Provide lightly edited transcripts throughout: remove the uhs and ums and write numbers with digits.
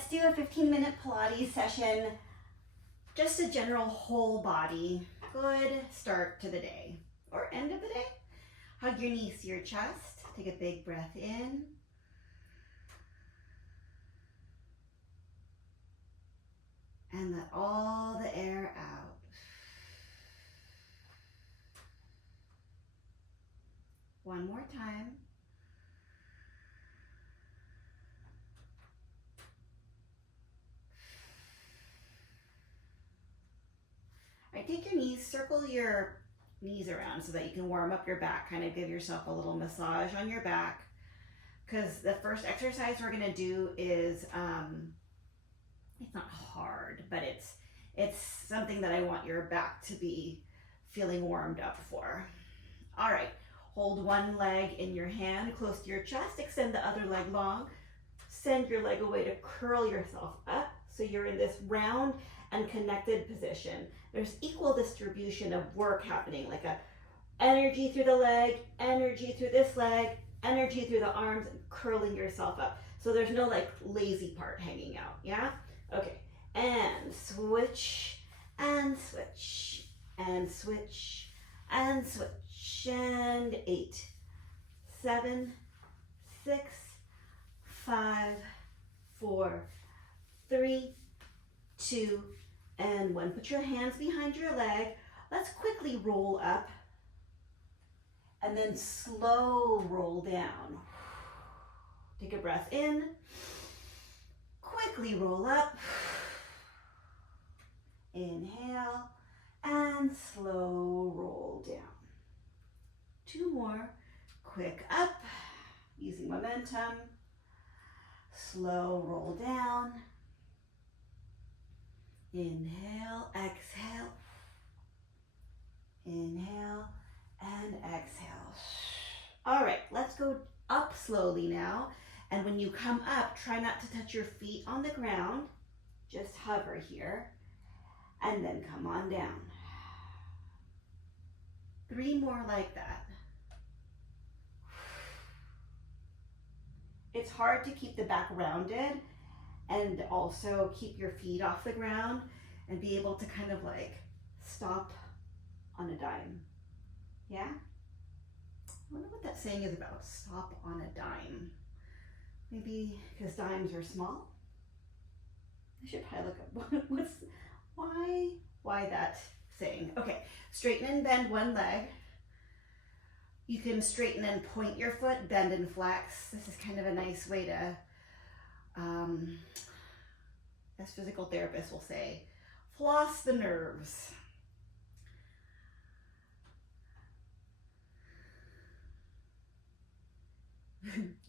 let's do a 15-minute Pilates session. Just a general whole body. Good start to the day or end of the day. Hug your knees to your chest. Take a big breath in. And let all the air out. One more time. All right, take your knees, circle your knees around so that you can warm up your back, kind of give yourself a little massage on your back. Because the first exercise we're gonna do is, it's not hard, but it's something that I want your back to be feeling warmed up for. All right, hold one leg in your hand close to your chest, extend the other leg long, send your leg away to curl yourself up so you're in this round and connected position. There's equal distribution of work happening, like a energy through the leg, energy through this leg, energy through the arms, and curling yourself up. So there's no like lazy part hanging out, yeah? Okay, and switch, and switch, and switch, and switch, and 8, 7, 6, 5, 4, 3, 2, and 1. Put your hands behind your leg. Let's quickly roll up and then slow roll down. Take a breath in, quickly roll up, inhale, and slow roll down. 2 more, quick up, using momentum, slow roll down, inhale, exhale, inhale, and exhale. All right, let's go up slowly now. And when you come up, try not to touch your feet on the ground. Just hover here and then come on down. 3 more like that. It's hard to keep the back rounded and also keep your feet off the ground and be able to kind of like stop on a dime. Yeah? I wonder what that saying is about, stop on a dime. Maybe because dimes are small? I should probably look up why that saying. Okay, straighten and bend one leg. You can straighten and point your foot, bend and flex. This is kind of a nice way to, as physical therapists will say, floss the nerves.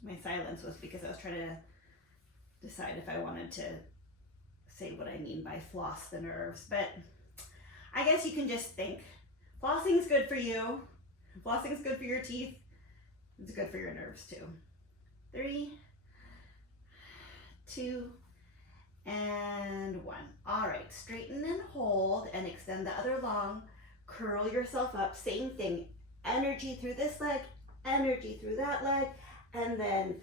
My silence was because I was trying to decide if I wanted to say what I mean by floss the nerves, but I guess you can just think flossing is good for you. Flossing is good for your teeth. It's good for your nerves too. 3, 2, and 1. All right, straighten and hold and extend the other long. Curl yourself up, same thing. Energy through this leg, energy through that leg, and then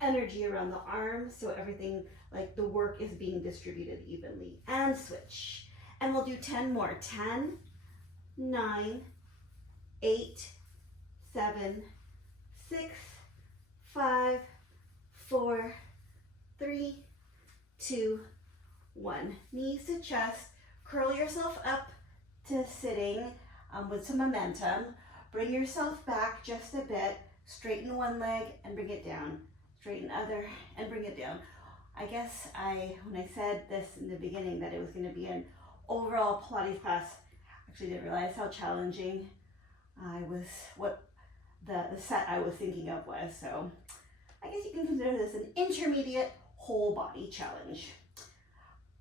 energy around the arms so everything, like the work is being distributed evenly. And switch. And we'll do 10 more. 10, 9, 8, 7, 6, 5, 4, 3, 2, 1. Knees to chest. Curl yourself up to sitting with some momentum. Bring yourself back just a bit. Straighten one leg and bring it down. Straighten other and bring it down. I guess when I said this in the beginning that it was going to be an overall Pilates class, actually didn't realize how challenging what the set I was thinking of was. So I guess you can consider this an intermediate whole body challenge.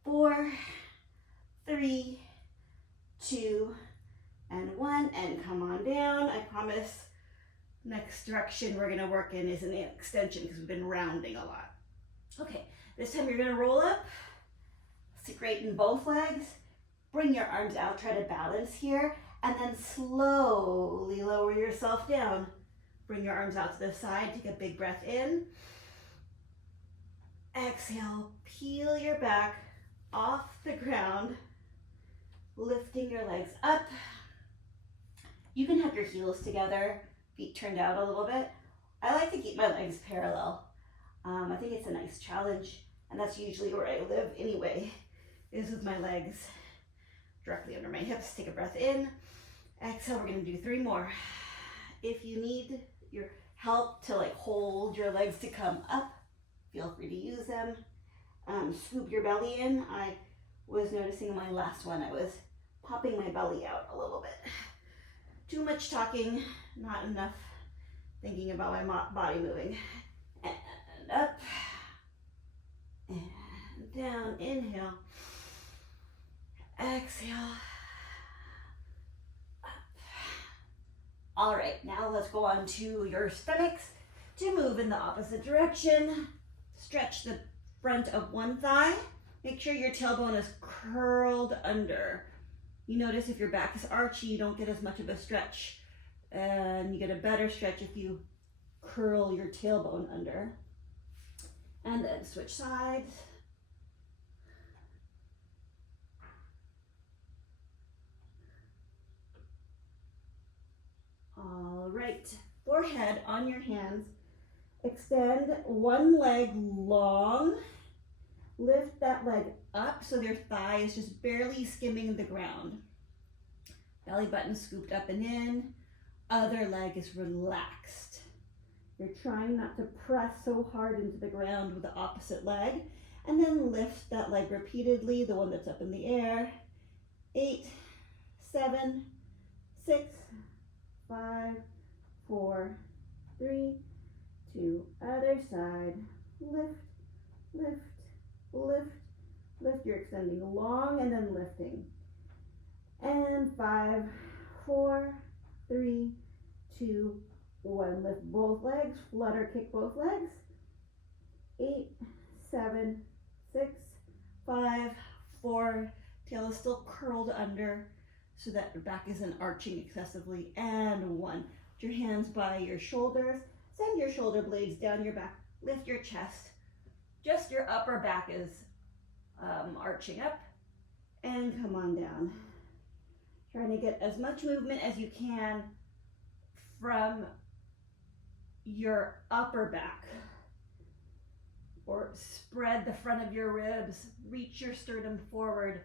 4, 3, 2, and 1, and come on down. I promise next direction we're gonna work in is an extension because we've been rounding a lot. Okay, this time you're gonna roll up, straighten both legs, bring your arms out, try to balance here, and then slowly lower yourself down. Bring your arms out to the side, take a big breath in. Exhale. exhale, peel your back off the ground, lifting your legs up. You can have your heels together, feet turned out a little bit. I like to keep my legs parallel. I think it's a nice challenge, and that's usually where I live anyway, is with my legs directly under my hips. Take a breath in, exhale. We're gonna do 3 more. If you need your help to like hold your legs to come up, feel free to use them. Scoop your belly in. I was noticing in my last one, I was popping my belly out a little bit. Too much talking, not enough thinking about my body moving. And up, and down, inhale, exhale, up. All right, now let's go on to your stomachs to move in the opposite direction. Stretch the front of one thigh. Make sure your tailbone is curled under. You notice if your back is archy, you don't get as much of a stretch. And you get a better stretch if you curl your tailbone under. And then switch sides. All right, forehead on your hands. Extend one leg long. Lift that leg up so your thigh is just barely skimming the ground. Belly button scooped up and in. Other leg is relaxed. You're trying not to press so hard into the ground with the opposite leg. And then lift that leg repeatedly, the one that's up in the air. 8, 7, 6, 5, 4, 3, 2, other side. Lift, lift, lift, lift. You're extending long and then lifting. And 5, 4, 3, 2, 1. Lift both legs, flutter kick both legs. 8, 7, 6, 5, 4. Tail is still curled under so that your back isn't arching excessively. And 1. Put your hands by your shoulders. Send your shoulder blades down your back. Lift your chest. Just your upper back is arching up. And come on down. Trying to get as much movement as you can from your upper back. Or spread the front of your ribs. Reach your sternum forward.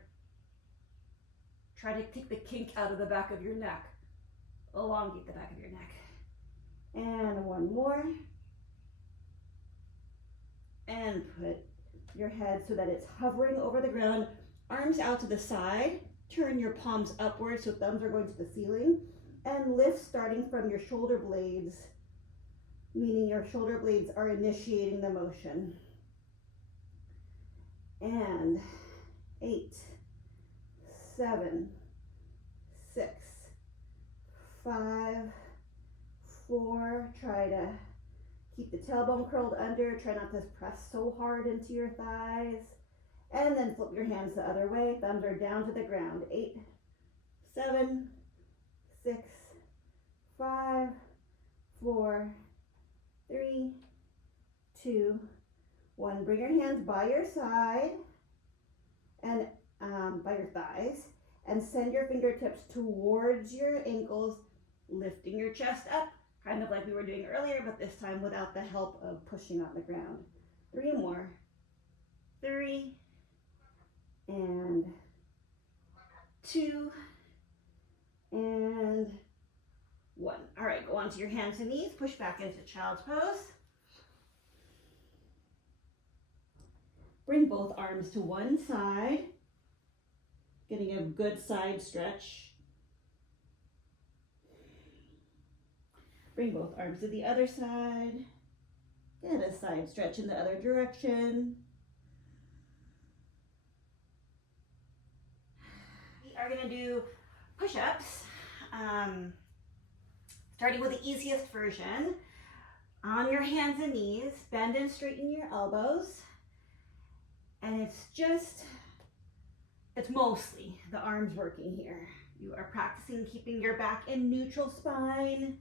Try to take the kink out of the back of your neck. Elongate the back of your neck. And 1 more. And put your head so that it's hovering over the ground. Arms out to the side. Turn your palms upwards so thumbs are going to the ceiling. And lift starting from your shoulder blades, meaning your shoulder blades are initiating the motion. And 8, 7, 6, 5, 4. Try to keep the tailbone curled under. Try not to press so hard into your thighs. And then flip your hands the other way. Thumbs are down to the ground. 8, 7, 6, 5, 4, 3, 2, 1. Bring your hands by your side and by your thighs, and send your fingertips towards your ankles, lifting your chest up, kind of like we were doing earlier, but this time without the help of pushing on the ground. 3 more. 3 and 2 and 1. All right, go onto your hands and knees, push back into child's pose. Bring both arms to one side, getting a good side stretch. Bring both arms to the other side. Get a side stretch in the other direction. We are going to do push-ups, starting with the easiest version. On your hands and knees, bend and straighten your elbows. And it's mostly the arms working here. You are practicing keeping your back in neutral spine.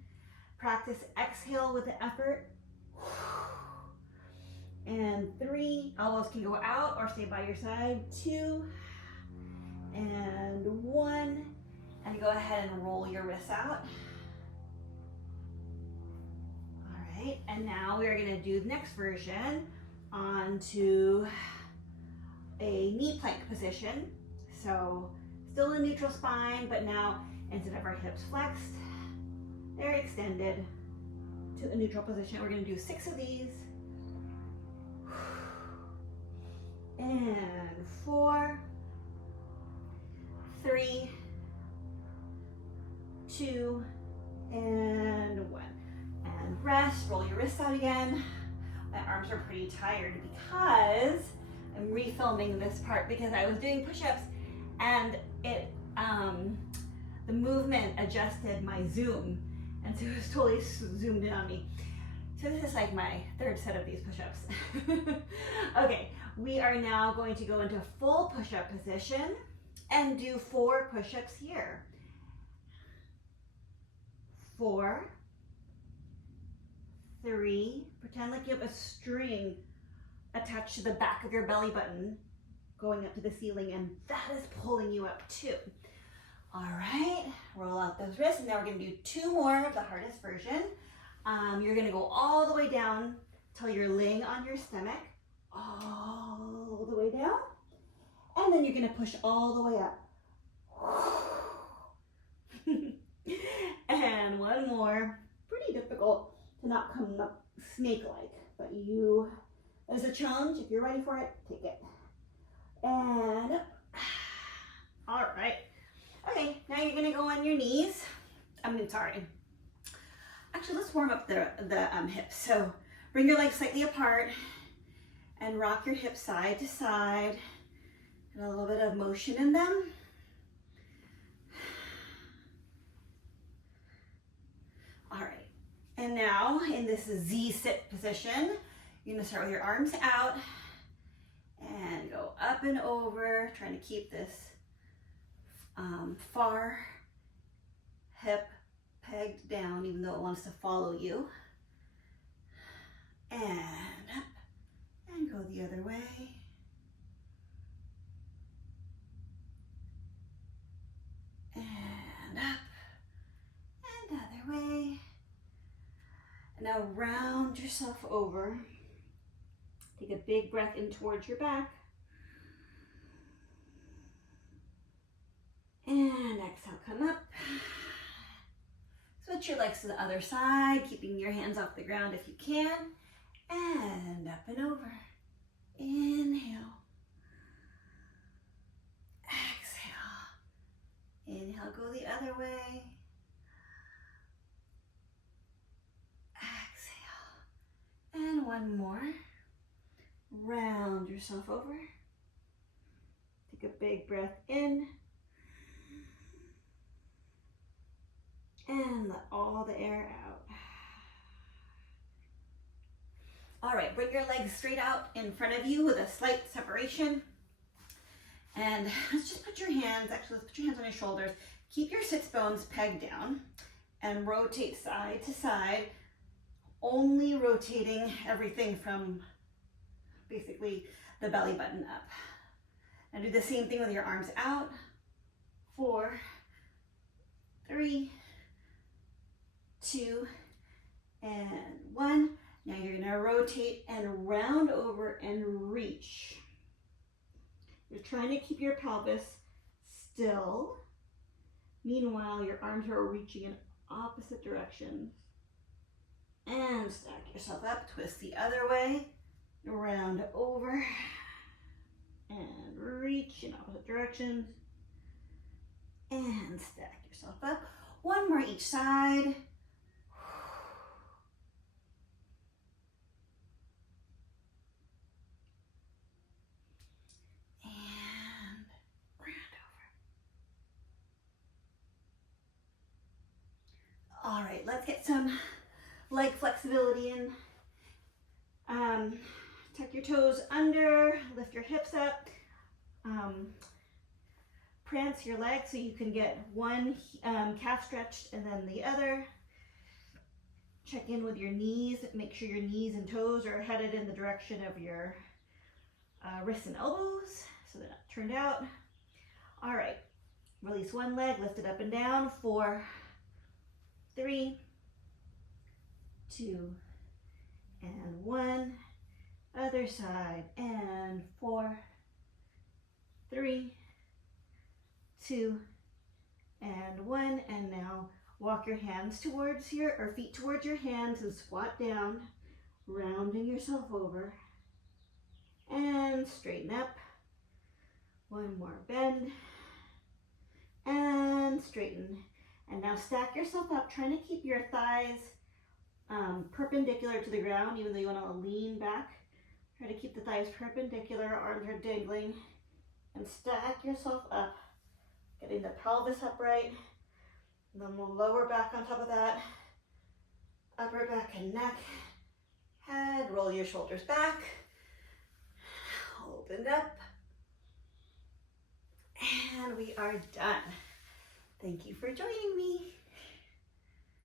Practice exhale with the effort. and 3. Elbows can go out or stay by your side. 2 and 1. And go ahead and roll your wrists out. All right, and now we are going to do the next version onto a knee plank position. So still in neutral spine, but now instead of our hips flexed, they're extended to a neutral position. We're going to do 6 of these. And 4, 3, 2, and 1. And rest, roll your wrists out again. My arms are pretty tired because I'm refilming this part because I was doing push-ups and it the movement adjusted my zoom, and so it was totally zoomed in on me. So this is like my 3rd set of these push-ups. Okay, we are now going to go into full push-up position and do 4 push-ups here. 4, 3, pretend like you have a string attached to the back of your belly button going up to the ceiling, and that is pulling you up too. All right, roll out those wrists, and now we're gonna do 2 more of the hardest version. You're gonna go all the way down till you're laying on your stomach, all the way down, and then you're gonna push all the way up. And 1 more. Pretty difficult to not come up snake-like, but there's a challenge. If you're ready for it, take it. And up. All right. Okay, now you're gonna go on your knees. Actually, let's warm up the hips. So bring your legs slightly apart and rock your hips side to side. And a little bit of motion in them. All right, and now in this Z sit position, you're gonna start with your arms out and go up and over, trying to keep this far hip pegged down, even though it wants to follow you. And up, and go the other way. And up, and the other way. And now round yourself over. Take a big breath in towards your back. And exhale, come up. Switch your legs to the other side, keeping your hands off the ground if you can. And up and over. Inhale. Exhale. Inhale, go the other way. Exhale. And 1 more. Round yourself over. Take a big breath in. And let all the air out. All right, bring your legs straight out in front of you with a slight separation. And let's just put your hands on your shoulders. Keep your sits bones pegged down and rotate side to side, only rotating everything from basically the belly button up. Now do the same thing with your arms out. 4, 3, 2, and 1. Now you're going to rotate and round over and reach. You're trying to keep your pelvis still. Meanwhile, your arms are reaching in opposite directions. And stack yourself up, twist the other way, round over, and reach in opposite directions. And stack yourself up. 1 more each side. All right, let's get some leg flexibility in. Tuck your toes under, lift your hips up. Prance your legs so you can get one calf stretched and then the other. Check in with your knees. Make sure your knees and toes are headed in the direction of your wrists and elbows, so they're not turned out. All right, release one leg, lift it up and down. 4, 3, 2, and 1. Other side, and 4, 3, 2, and 1. And now walk your hands towards your, or feet towards your hands and squat down, rounding yourself over. And straighten up. One more bend. And straighten. And now stack yourself up, trying to keep your thighs perpendicular to the ground, even though you want to lean back. Try to keep the thighs perpendicular, arms are dangling. And stack yourself up, getting the pelvis upright. And then we'll lower back on top of that. Upper back and neck. Head, roll your shoulders back. Open up. And we are done. Thank you for joining me.